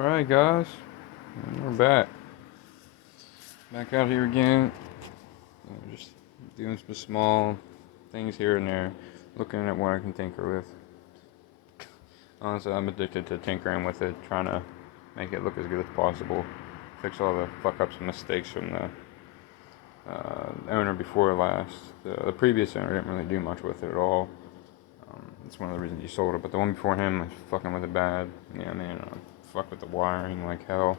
Alright guys, we're back out here again, just doing some small things here and there, looking at what I can tinker with. Honestly, I'm addicted to tinkering with it, trying to make it look as good as possible, fix all the fuck-ups and mistakes from the owner before last. The previous owner didn't really do much with it at all. It's one of the reasons he sold it, but the one before him was fucking with it bad. Yeah, man, fuck with the wiring like hell.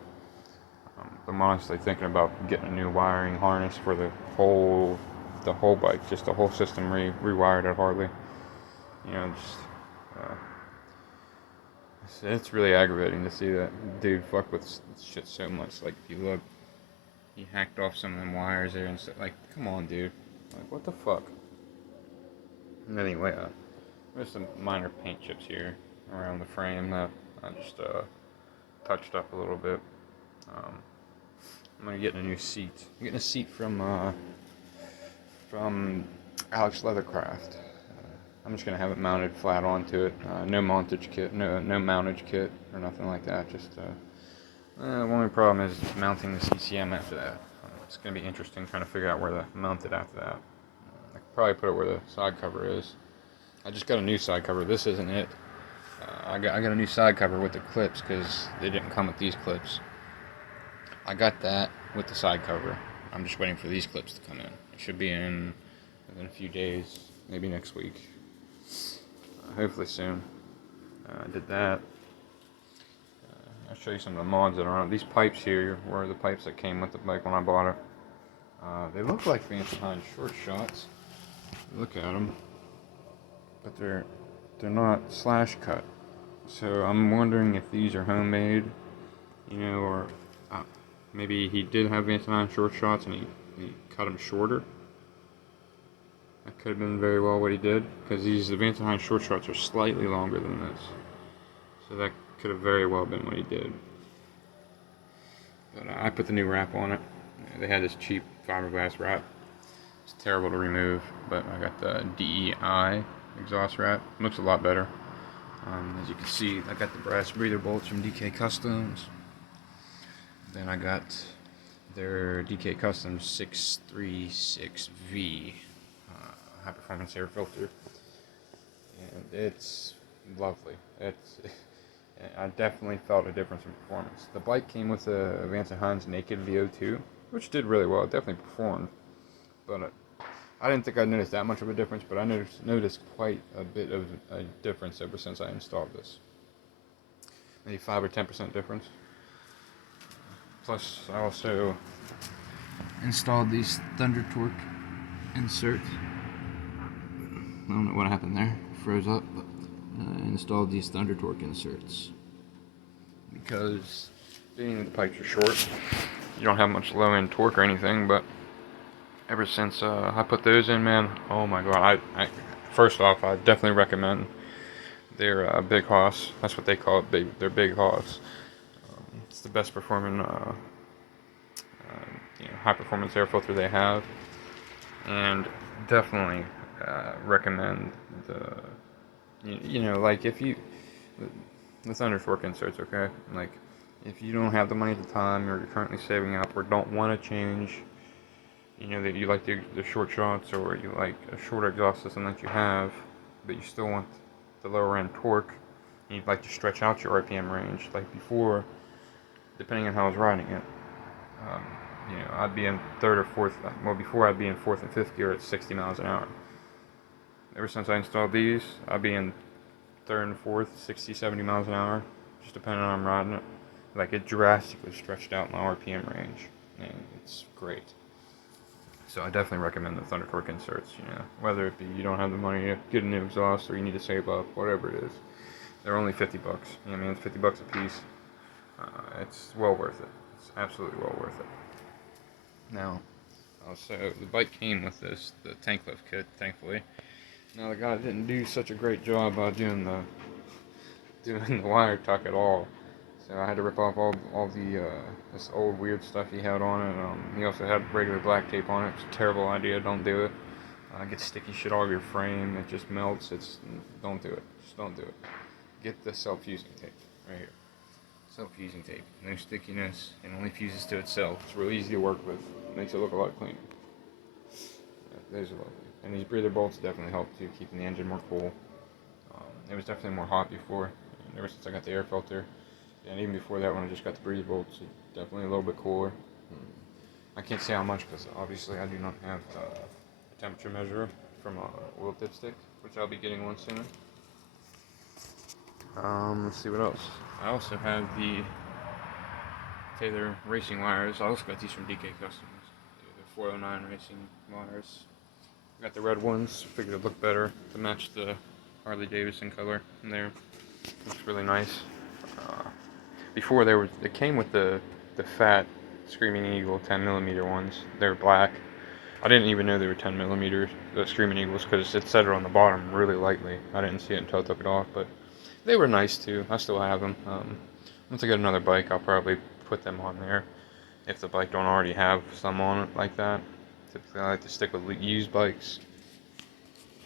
I'm honestly thinking about getting a new wiring harness for the whole bike, just the whole system rewired at Harley. You know, just it's really aggravating to see that dude fuck with shit so much. Like, if you look, he hacked off some of them wires there and stuff. Like, come on, dude. Like, what the fuck? And anyway, there's some minor paint chips here around the frame that I just touched up a little bit. I'm gonna get a new seat. I'm getting a seat from Alex Leathercraft. I'm just gonna have it mounted flat onto it. No montage kit, no mountage kit or nothing like that. Just the only problem is mounting the CCM after that. It's gonna be interesting trying to figure out where to mount it after that. I could probably put it where the side cover is. I just got a new side cover. This isn't it. I got a new side cover with the clips because they didn't come with these clips. I got that with the side cover. I'm just waiting for these clips to come in. It should be in within a few days, maybe next week. Hopefully soon. I did that. I'll show you some of the mods that are on it. These pipes here were the pipes that came with the bike when I bought it. They look like Vantage short shots. Look at them, but they're not slash cut. So I'm wondering if these are homemade, or maybe he did have Vantage short shots and he cut them shorter. That could have been very well what he did, because the Vantage short shots are slightly longer than this. So that could have very well been what he did. But I put the new wrap on it. They had this cheap fiberglass wrap. It's terrible to remove, but I got the DEI exhaust wrap. It looks a lot better. As you can see, I got the brass breather bolts from DK Customs. Then I got their DK Customs 636V high performance air filter, and it's lovely. I definitely felt a difference in performance. The bike came with a Vantage Naked VO2, which did really well. It definitely performed, but I didn't think I'd notice that much of a difference, but I noticed quite a bit of a difference ever since I installed this. Maybe 5 or 10% difference. Plus, I also installed these Thunder Torque inserts. I don't know what happened there. It froze up, but installed these Thunder Torque inserts because being the pipes are short, you don't have much low-end torque or anything, but ever since I put those in, man, oh my god, I first off, I definitely recommend their Big Hoss. That's what they call it, their Big Hoss. It's the best performing high performance air filter they have, and definitely recommend like if you the Thunder Torque inserts, okay? Like, if you don't have the money at the time, or you're currently saving up, or don't want to change, that you like the short shots, or you like a shorter exhaust system that you have, but you still want the lower end torque, and you'd like to stretch out your RPM range, like before, depending on how I was riding it, I'd be in third or fourth, well, before I'd be in fourth and fifth gear at 60 miles an hour. Ever since I installed these, I'd be in third and fourth, 60, 70 miles an hour, just depending on how I'm riding it. Like, it drastically stretched out my RPM range, and it's great. So I definitely recommend the Thunder Torque inserts, whether it be you don't have the money to get a new exhaust, or you need to save up, whatever it is. They're only $50, it's $50 a piece. It's well worth it. It's absolutely well worth it. Now, so the bike came with the tank lift kit, thankfully. Now, the guy didn't do such a great job doing the wire tuck at all, so I had to rip off all the this old weird stuff he had on it. He also had regular black tape on it. It's a terrible idea. Don't do it. Get sticky shit all over your frame. It just melts. Don't do it. Just don't do it. Get the self-fusing tape right here. self-fusing tape. No stickiness, and only fuses to itself. It's really easy to work with. Makes it look a lot cleaner. Yeah, those are lovely. And these breather bolts definitely help too, keeping the engine more cool. It was definitely more hot before, and ever since I got the air filter, and even before that when I just got the breather bolts, it's definitely a little bit cooler. I can't say how much because obviously I do not have a temperature measurer from a oil dipstick, which I'll be getting one soon. Let's see what else. I also have the Taylor racing wires. I also got these from DK Customs. The 409 racing wires. I got the red ones. Figured it'd look better to match the Harley Davidson color in there. Looks really nice. Before they came with the fat Screaming Eagle 10mm ones. They were black. I didn't even know they were 10mm, the Screaming Eagles, because it said it on the bottom really lightly. I didn't see it until I took it off, but they were nice too. I still have them. Once I get another bike, I'll probably put them on there if the bike don't already have some on it like that. Typically, I like to stick with used bikes.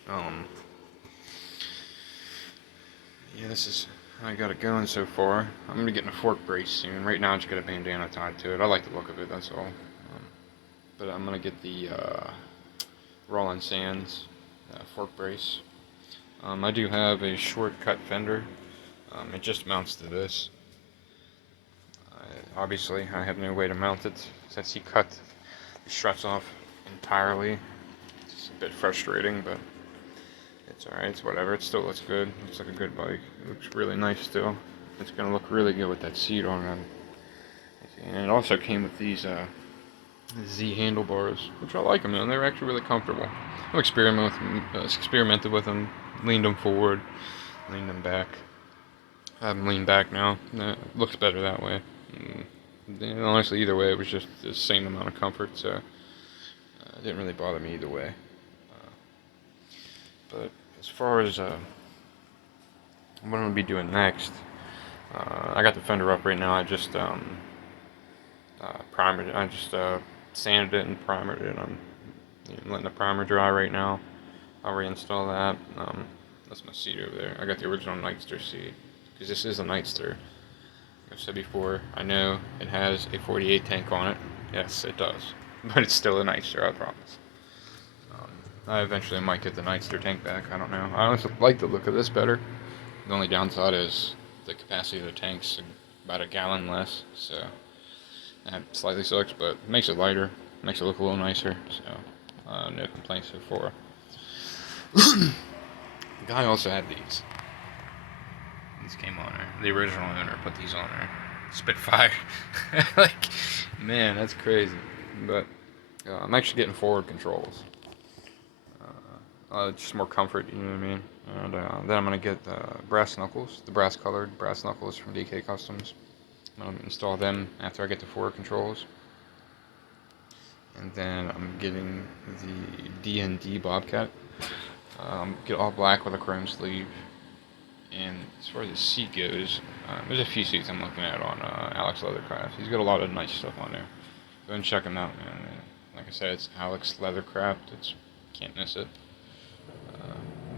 Yeah, this is how I got it going so far. I'm gonna be getting a fork brace soon. Right now, I just got a bandana tied to it. I like the look of it, that's all. But I'm gonna get the Roland Sands fork brace. I do have a shortcut fender. It just mounts to this. Obviously, I have no way to mount it since he cut the struts off entirely. It's a bit frustrating, but it's alright. It's whatever. It still looks good. It looks like a good bike. It looks really nice still. It's gonna look really good with that seat on it. And it also came with these Z handlebars, which I like them, man. They're actually really comfortable. I've experimented with them, leaned them forward, leaned them back. I have them leaned back now. It looks better that way. And honestly, either way, it was just the same amount of comfort, so it didn't really bother me either way. But as far as what I'm going to be doing next, I got the fender up right now. I just primered it. I just sanded it and primered it. I'm letting the primer dry right now. I'll reinstall that. That's my seat over there. I got the original Nightster seat because this is a Nightster. Like I've said before, I know it has a 48 tank on it. Yes, it does, but it's still a Nightster, I promise. I eventually might get the Nightster tank back. I don't know. I honestly like the look of this better. The only downside is the capacity of the tank's about a gallon less, so that slightly sucks, but it makes it lighter, makes it look a little nicer, so no complaints so far. The guy also had these. These came on there. The original owner put these on there. Spitfire. Like, man, that's crazy. But I'm actually getting forward controls. Just more comfort, you know what I mean? And then I'm going to get brass knuckles, the brass colored brass knuckles from DK Customs. I'm going to install them after I get the forward controls. And then I'm getting the D&D Bobcat. Get all black with a chrome sleeve. And as far as the seat goes, there's a few seats I'm looking at on Alex Leathercraft. He's got a lot of nice stuff on there. Go and check him out, man. Like I said, it's Alex Leathercraft. Can't miss it.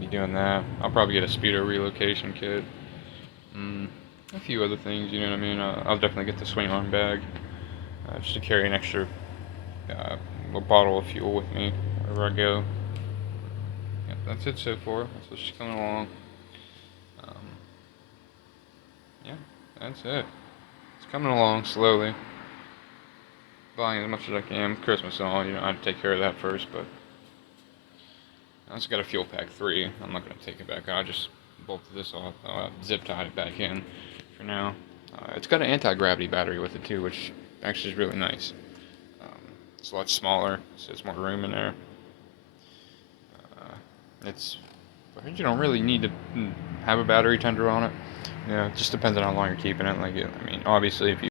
Be doing that. I'll probably get a speedo relocation kit. A few other things, you know what I mean? I'll definitely get the swing arm bag. Just to carry an extra bottle of fuel with me wherever I go. Yep, that's it so far. That's what's coming along. Yeah, that's it. It's coming along slowly. Buying as much as I can. Christmas and all, I have to take care of that first, but I also got a fuel pack 3. I'm not going to take it back out. I just bolted this off. Zip tied it back in for now. It's got an anti-gravity battery with it too, which actually is really nice. It's a lot smaller, so there's more room in there. You don't really need to have a battery tender on it. Yeah, it just depends on how long you're keeping it. Like, I mean, obviously, if you